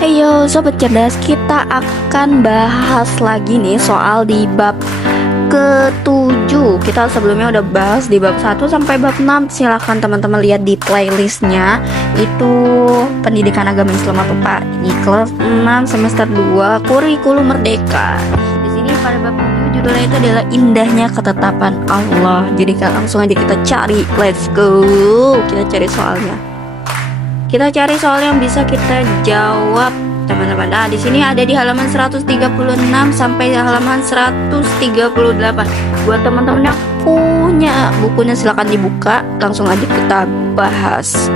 Heyo Sobat Cerdas, kita akan bahas lagi nih soal di bab ke-7. Kita sebelumnya udah bahas di bab 1 sampai bab 6. Silahkan teman-teman lihat di playlistnya. Itu pendidikan agama Islam apa Pak? Di kelas 6 semester 2 kurikulum merdeka. Di sini pada bab 7 judulnya itu adalah indahnya ketetapan Allah. Jadi langsung aja kita cari. Let's go. Kita cari soalnya. Kita cari soal yang bisa kita jawab, teman-teman. Nah, di sini ada di halaman 136 sampai halaman 138. Buat teman-teman yang punya bukunya silakan dibuka, langsung aja kita bahas.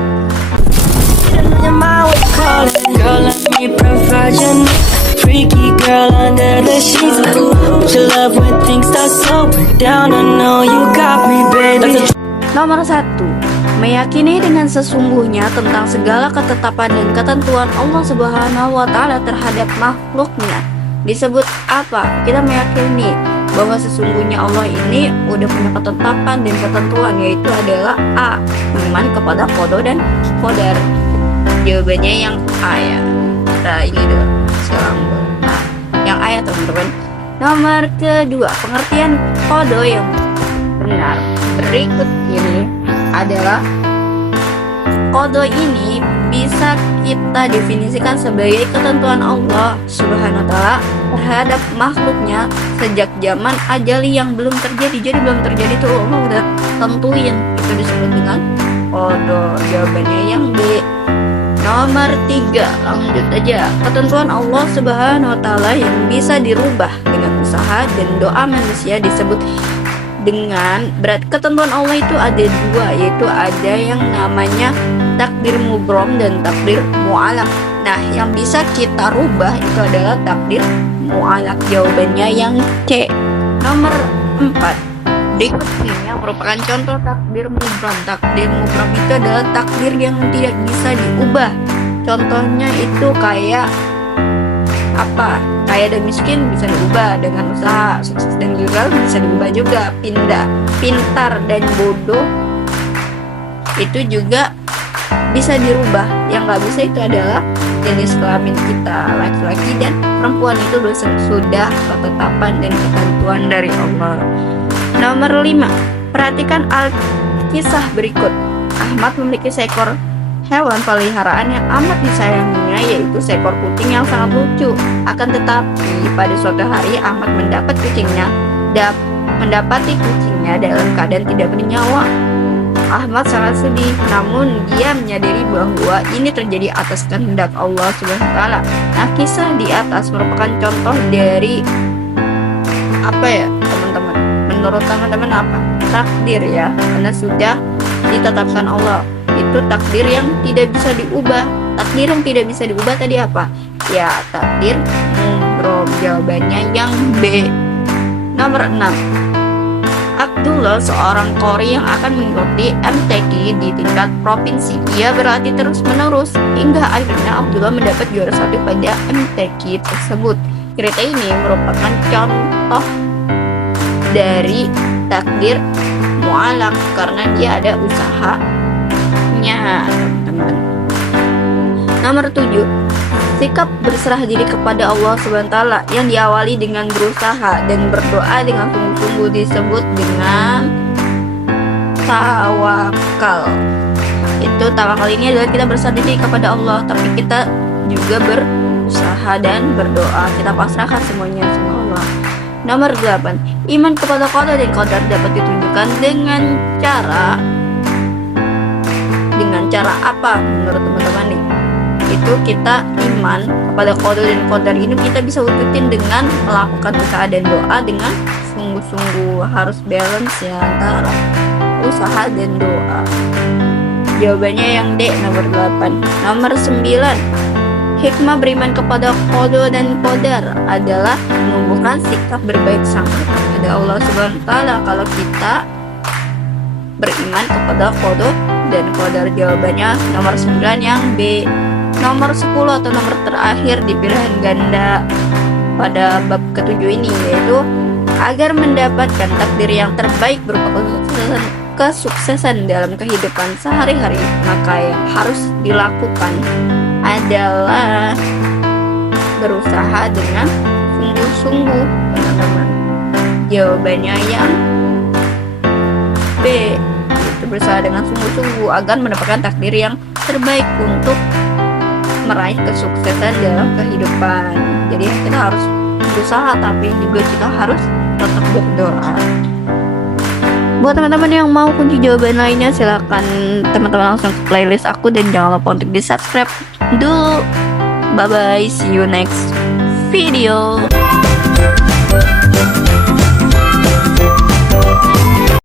Nomor 1. Meyakini dengan sesungguhnya tentang segala ketetapan dan ketentuan Allah Subhanahu wa Ta'ala terhadap makhluknya. Disebut apa? Kita meyakini bahwa sesungguhnya Allah ini udah punya ketetapan dan ketentuan, yaitu adalah A. Iman kepada qada dan qadar. Jawabannya yang A ya. Nah ini dulu sekarang. Nah yang A ya teman-teman. Nomor kedua, pengertian qada yang benar berikut ini adalah qada ini bisa kita definisikan sebagai ketentuan Allah Subhanahu wa Ta'ala terhadap makhluknya sejak zaman ajali yang belum terjadi. Jadi belum terjadi tuh Allah udah tentuin, itu disebut dengan qada. Jawabannya yang B. Nomor 3, lanjut aja. Ketentuan Allah Subhanahu wa Ta'ala yang bisa dirubah dengan usaha dan doa manusia disebut dengan berat. Ketentuan Allah itu ada dua, yaitu ada yang namanya takdir mubrom dan takdir mu'alak. Nah yang bisa kita rubah itu adalah takdir mu'alak. Jawabannya yang C. Nomor 4, berikut ini yang merupakan contoh takdir mubrom. Takdir mubrom itu adalah takdir yang tidak bisa diubah. Contohnya itu kayak apa? Kaya dan miskin bisa diubah dengan usaha, sukses dan gagal bisa diubah juga. Pintar dan bodoh itu juga bisa dirubah. Yang nggak bisa itu adalah jenis kelamin kita, laki-laki dan perempuan. Itu sudah ketetapan dan ketentuan dari Allah. Nomor 5, perhatikan kisah berikut. Ahmad memiliki seekor hewan peliharaan yang amat disayanginya, yaitu seekor kucing yang sangat lucu. Akan tetapi pada suatu hari Ahmad mendapati kucingnya dalam keadaan tidak bernyawa. Ahmad sangat sedih, namun dia menyadari bahwa ini terjadi atas kehendak Allah Subhanahu wa Ta'ala. Nah, kisah di atas merupakan contoh dari apa ya teman-teman? Menurut teman-teman apa? Takdir ya, karena sudah ditetapkan Allah. Itu takdir yang tidak bisa diubah. Takdir yang tidak bisa diubah tadi apa? Ya takdir mubrom. Jawabannya yang B. Nomor 6, Abdullah seorang qori yang akan mengikuti MTQ di tingkat provinsi. Ia berlatih terus menerus hingga akhirnya Abdullah mendapat juara 1 pada MTQ tersebut. Cerita ini merupakan contoh dari takdir mu'alak karena dia ada usaha teman-teman. Nomor 7, sikap berserah diri kepada Allah Subhanahu wa Ta'ala yang diawali dengan berusaha dan berdoa dengan sungguh-sungguh disebut dengan tawakal. Itu tawakal ini adalah kita berserah diri kepada Allah, tapi kita juga berusaha dan berdoa. Kita pasrahkan semuanya sama Allah. Nomor 8, iman kepada qada dan qadar dapat ditunjukkan dengan cara apa menurut teman-teman nih? Itu kita iman kepada qada dan qadar ini kita bisa wujudin dengan melakukan usaha dan doa dengan sungguh-sungguh. Harus balance ya antara usaha dan doa. Jawabannya yang D, nomor 8. Nomor 9, hikmah beriman kepada qada dan qadar adalah menumbuhkan sikap berbaik sangka kepada Allah Subhanahu wa Ta'ala kalau kita beriman kepada qada dan qadar. Jawabannya nomor 9 yang B. Nomor 10 atau nomor terakhir di pilihan ganda pada bab ke-7 ini, yaitu agar mendapatkan takdir yang terbaik berupa kesuksesan dalam kehidupan sehari-hari, maka yang harus dilakukan adalah berusaha dengan sungguh-sungguh, teman-teman. Jawabannya yang B, itu berusaha dengan sungguh-sungguh agar mendapatkan takdir yang terbaik untuk meraih kesuksesan dalam kehidupan. Jadi kita harus berusaha, tapi juga kita harus tetap berdoa. Buat teman-teman yang mau kunci jawaban lainnya, silakan teman-teman langsung ke playlist aku dan jangan lupa untuk di subscribe dulu. Bye bye, see you next video.